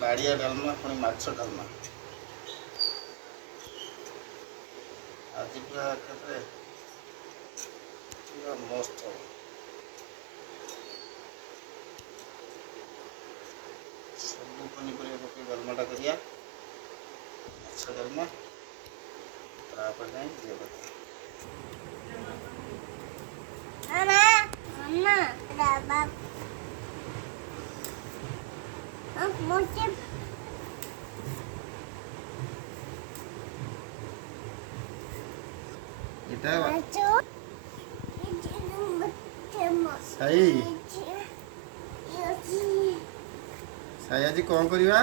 बाड़िया डालमा पुणी माछ डालमा आज पूरा क्षेत्र पूरा मस्त हो सब पनीपरिया पकई डालमाटा करिया माछ डालमा तापर जाए ये बता Mama, mama, musim इटा baju सही सही आज कौन करिवा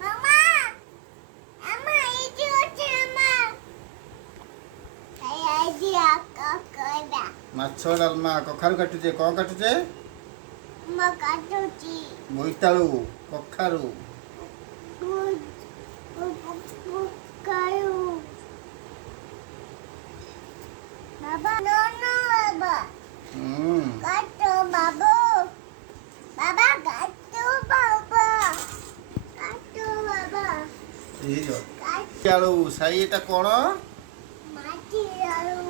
Mama, mama itu cuma saya dia kakak माछ डालमा कखारु काटुचे कौन काटुचे makatuci बोईतालू कखारु kayu Baba, no, Baba. Gato, Baba. Baba, gato, Baba. Gato, Baba. ये जो आलू सही एटा कोन Mati ayu.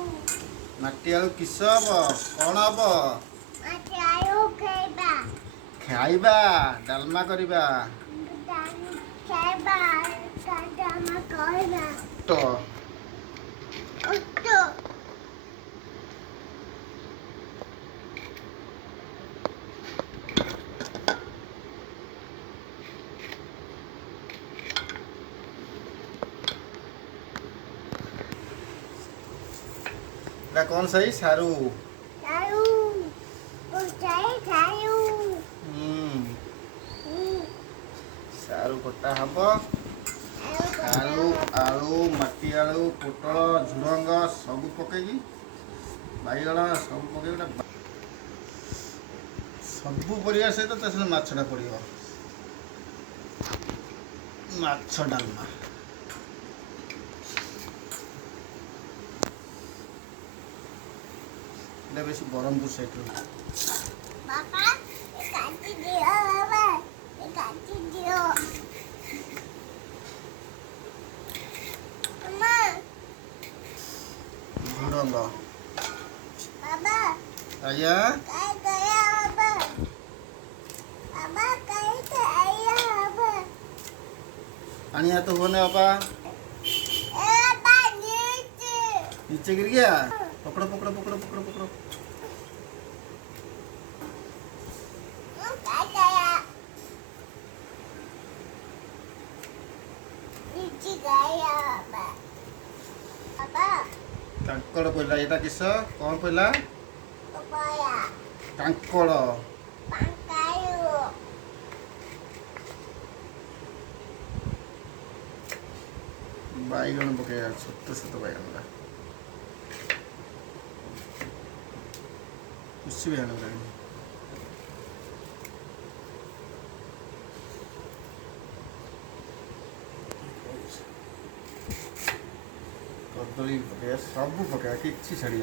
माटी आलू किस हब कौन हब Mati ayu keba. खाइबा डालमा करिबा Dan keba. Kata makoina. तो Untuk. एटा कौन सही सारू Ayu. Usai kayu. सारू कटा हब आलू आलू माटी आलू पोटल झुड़ंग सब पकई बैगण सब पकई गोटे सब परिया सहित ता सहित माछटा पड़ो माछ डालमा এটা বেশি Baharampur side Papa, ganti dia, Papa. Ganti dia. Mama, ঝুড়ঙ্গ Papa, আয়া kaya Papa. Papa, kaya Papa. আনিয়া তো होने बाबा Papa, नीचे. नीचे गिर गया पकड़ो पकड़ो पकड़ो पकड़ो पकड़ो Kaya. नीचे gaya Papa. Papa, कांकड़ पहला एटा किस कौन पहला papaya. कांकड़ Pangkayu. बैगण पकड़ छोट छोट बैगण कुछ भी आने लगे कदली पकड़ सब पकड़ कि छाड़ी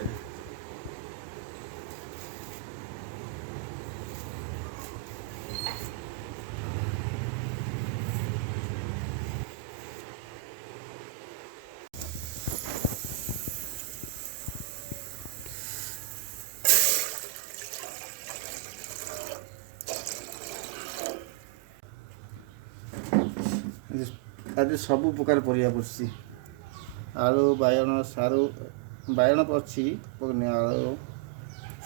आज सब प्रकार परिया पड़सी आलू बायण सारू बायण अच्छी आलू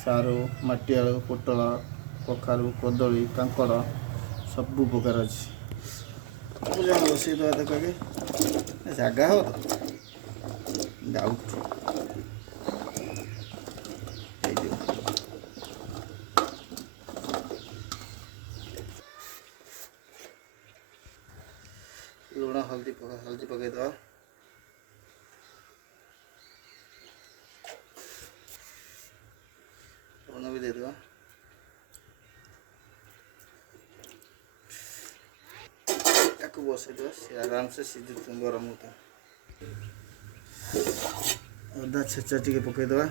सारू माटी आलू पोटल कखारू कदली कांकड़ सब प्रकार अच्छी रोषे दवा तक आगे जगह हो तो डाउट लुण हल्दी पकई दवा लुण भी दे दवा बसई दवा सी आराम से सीधे गरम होता अदा छेचा टी पकई दवा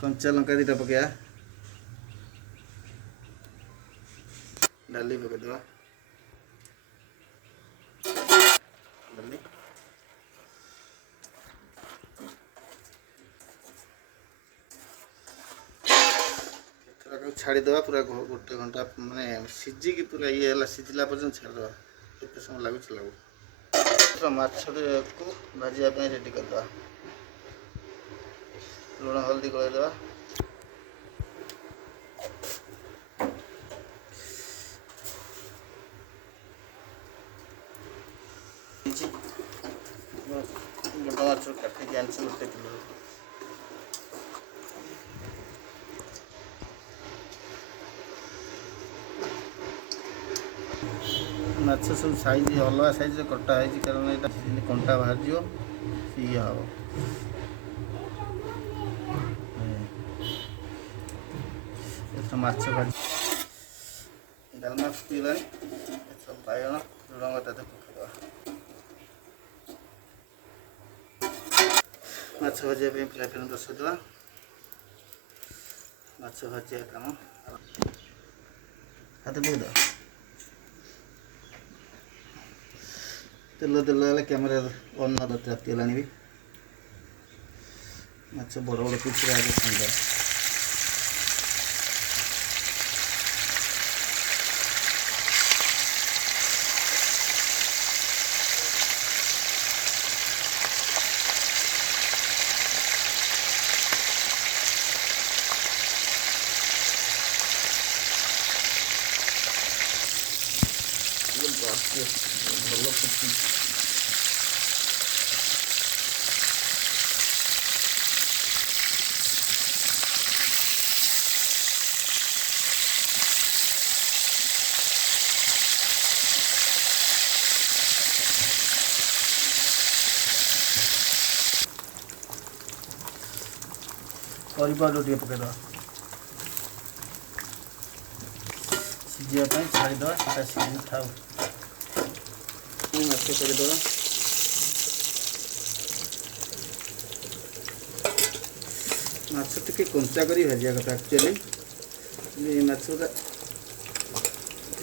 कंचा लंका दीटा पकया डाली पकईदे डाली छाड़ीदे पूरा गोटे घंटा माने सीझिकी पूरा ये सीझला पर्यटन छाड़ीदे केते समय लगुच लगू माछ को भाजापी रेडी करदे लुण हल्दी गलैदे बड़ माछ काटिकी आनी गोटे किलो माछ सब साइज अलग साइज कटा है कारण ये कंटा बाहर ये हम माछ भाज डालमा फुटला सब बैगण झुड़ंग ता पकईदे माछ भाजा फ्राए पैन बसईदे माछ भाजा काम हाथ पकईदे तेल तेल कैमेरा ऑन राति है भी माछ बड़ बड़ पिस आगे छाड़ भल फुटी करी पाउडर टे पकईदे सीझापी छाड़ीदे सीझी थाउ माछ करदे माछ टे कंचा कर भाजा कथा एक्चुअली माछ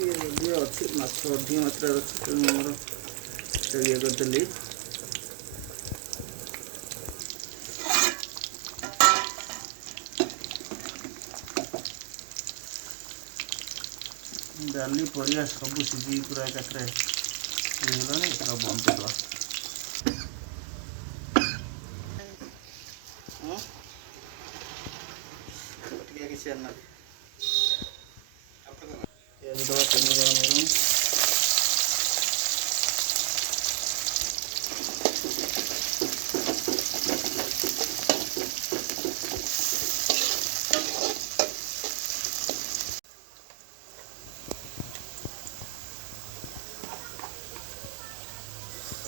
ये अच्छी माछ अधिक मात्रा अच्छी तेणु मोर ये करदेली डाली परिया सब सीझी पूरा एकाथरे पूरा बंद कर किसी दवा तेल गरम गरम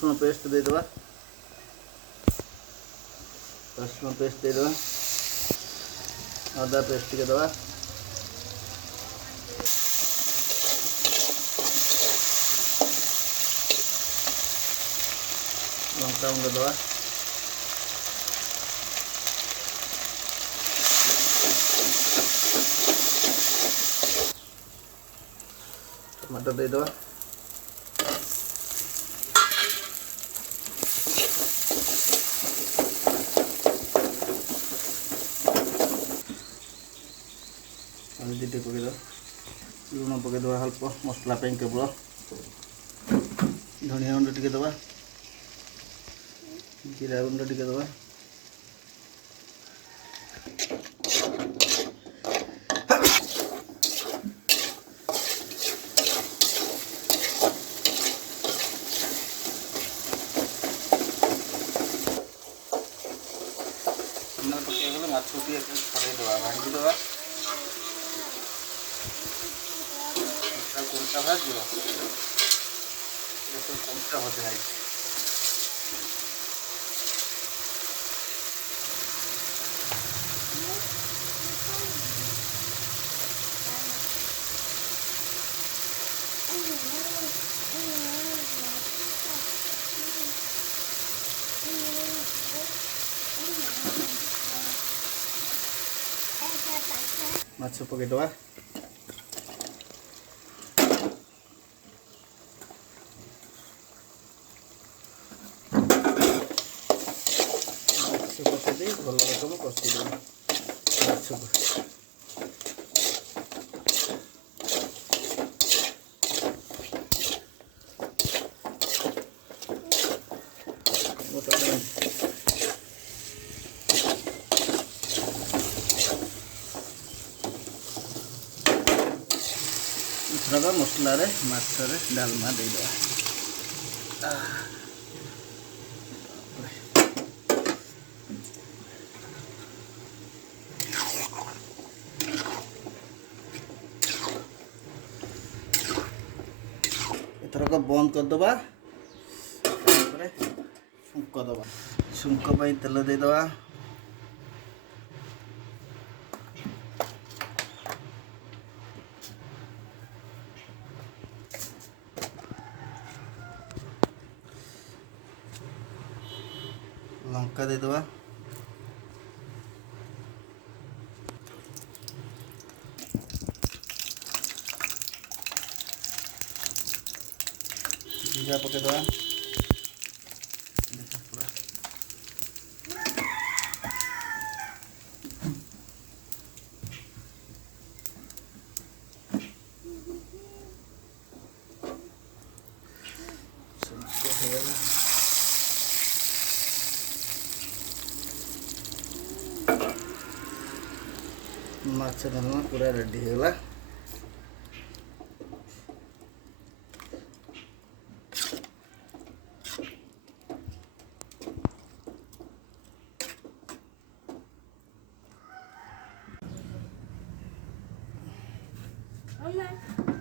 रसुण पेस्ट दे दवा रसुण पेस्ट दे दवा अदा पेस्ट के दवा लंका गुंड दवा टमाटर दे दवा हल्दी टे पकईद लुण पकईद अल्प मसला केवल धनिया गुंड टे दवा जीरा गुंड टे दवा पकईगले माछ छड़े दवा भांगी दवा कंचा भाज कंचा भजा है माछ पकईदवा ମାଛକୁ। ଏଥରକ ମସଲାରେ ମାଛରେ ଡାଲମା ଦେଇଦେବା। ଏଥରକ ବନ୍ଦ କରିଦେବା। ତାପରେ ଛୁଙ୍କ ଦେବା। ଛୁଙ୍କ ପାଇଁ ତେଲ ଦେଇଦେବା। ଲଙ୍କା ଦେଇଦେବା। ଜିରା ପକେଇଦେବା। ମାଛ ଡାଲମା ପୁରା ରେଡ଼ି ହେଇଗଲା। Mama.